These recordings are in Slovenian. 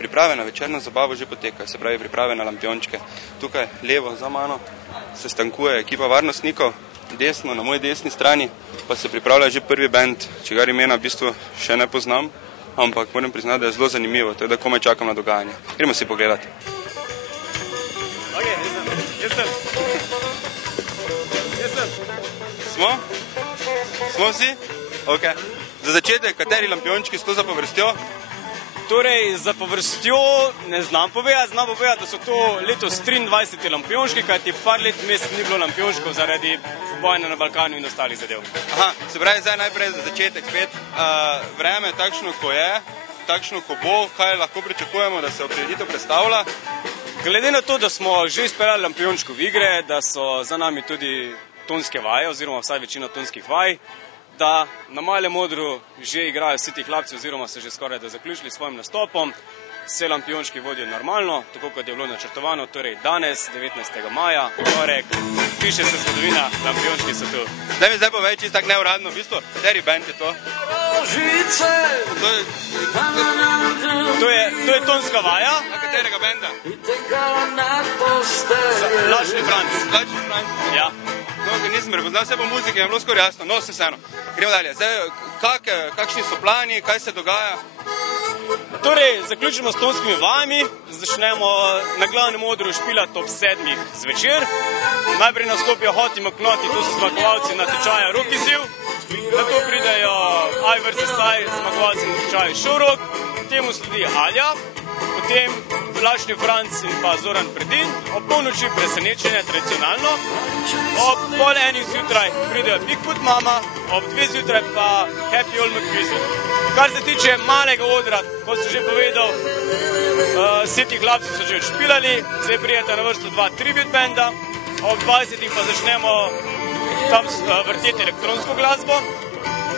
Priprave na večerno zabavo že potekajo, se pravi priprave na lampiončke. Tukaj levo za mano se stankuje ekipa varnostnikov, desno, na moji desni strani pa se pripravlja že prvi bend, čigar imena v bistvu še ne poznam, ampak moram priznati, da je zelo zanimivo, tako da komaj čakam na dogajanje. Gremo si pogledati. Smo? Smo vsi? Ok. Za začetek, kateri lampiončki so to za povrstjo? Torej, za povrstjo ne znam povedati, da so to letos 23 lampiončki, kajti par let vmes ni bilo lampiončkov zaradi vojne na Balkanu in ostalih zadev. Aha, se pravi, zdaj najprej za začetek spet. Vreme takšno, ko je, takšno, ko bo, kaj lahko pričakujemo, da se prireditev predstavlja? Glede na to, da smo že izpeljali lampiončkov igre, da so za nami tudi tonske vaje, oziroma vsaj večina tonskih vaj, da na Malem odru že igrajo vsi ti hlapci, oziroma se že skoraj da zaključili s svojim nastopom. Se lampiončki vodijo normalno, tako kot je bilo načrtovano, torej danes, 19. maja, torek, piše se zgodovina, lampiončki so tu. Daj mi zdaj povej, čisto tako neuradno, v bistvu, kateri bend je to? To je tonska vaja. A katerega benda? Lačni Franc. Lačni Franc? Ja. No, ker nisem prepoznal, vse po muziki je bilo skoraj jasno, no, vseeno. Gremo dalje. Zdaj, kakšni so plani, kaj se dogaja? Torej, zaključimo s tonskimi vajami, začnemo na glavnem odru špilati ob 7. zvečer. Najprej nastopijo Hoti Maknoti, to so zmagovalci natečaja Rock izziv. Nato pridejo I vs. I, zmagovalci natečaja Show Rock, temu sledi Alja, potem Lačni Franc in pa Zoran Predin, ob polnoči presenečenje tradicionalno, ob 1:30 zjutraj pridejo Bigfoot Mama, ob 2 zjutraj pa Happy Old McQuizzle. Kar se tiče malega odra, kot sem že povedal, vsi ti hlapci so že odšpilali, zdaj prijeta na vrsto 2 tribute benda, ob 20. pa začnemo tam vrteti elektronsko glasbo,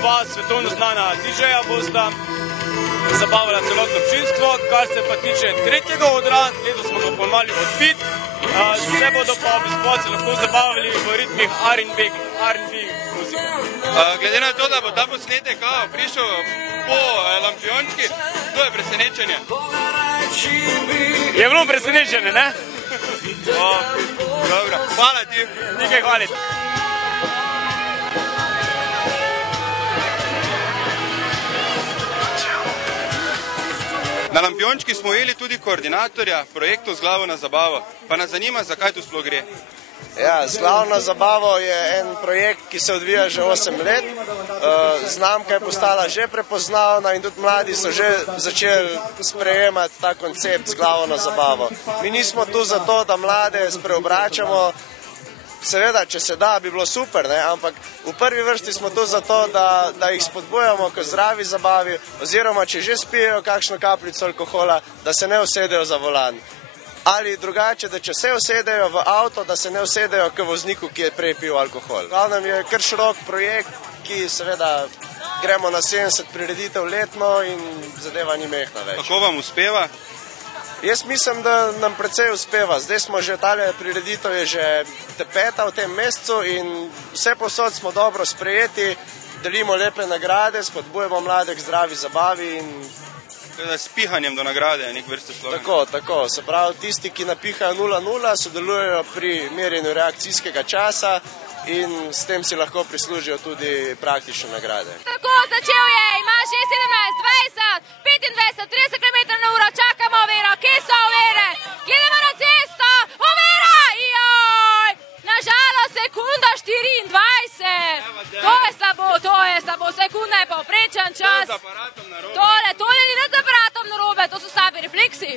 2 svetovno znana DJ-ja bosta zabavala celotno občinstvo. Kar se pa tiče tretjega odra, letos smo ga ponovali odbit, se bodo pa obiskovalci lahko zabavili v ritmih R&B muzike. Glede na to, da bo ta posnetek prišel po lampiončki, to je presenečenje. Je bilo presenečenje, ne? Dobro, hvala ti. Nekaj hvali. Na lampiončki smo ujeli tudi koordinatorja projektov Z glavo na zabavo. Pa nas zanima, zakaj tu sploh gre. Ja, Z glavo na zabavo je en projekt, ki se odvija že 8 let. Znamka je postala že prepoznavna in tudi mladi so že začeli sprejemati ta koncept Z glavo na zabavo. Mi nismo tu zato, da mlade spreobračamo. Seveda, če se da, bi bilo super, ne? Ampak v prvi vrsti smo tu zato, da jih spodbujamo k zdravi zabavi, oziroma če že spijejo kakšno kapljico alkohola, da se ne usedejo za volan. Ali drugače, da če se usedejo v avto, da se ne usedejo k vozniku, ki je prej pil alkohol. Glavnem je kar širok projekt, ki seveda gremo na 70 prireditev letno in zadeva ni mehna več. Kako vam uspeva? Jaz mislim, da nam precej uspeva. Zdaj smo že, tale prireditev je že 5. v tem mesecu in vse povsod smo dobro sprejeti, delimo lepe nagrade, spodbujamo mlade k zdravi zabavi in... S pihanjem do nagrade je nek vrste slogan. Tako. Se pravi, tisti, ki napihajo 0:0, sodelujejo pri merjenju reakcijskega časa in s tem si lahko prislužijo tudi praktične nagrade. Tako, začel je, ima že 17, 20, 25, 30 km/h, čakamo oviro, kje so ovire? Gledamo na cesto, ovira, joj! Nažalost, sekunda 24. To je slabo, sekunda je povprečen čas. To je z aparatom narobe. Tole ni nič z aparatom narobe, to so slabi refleksi.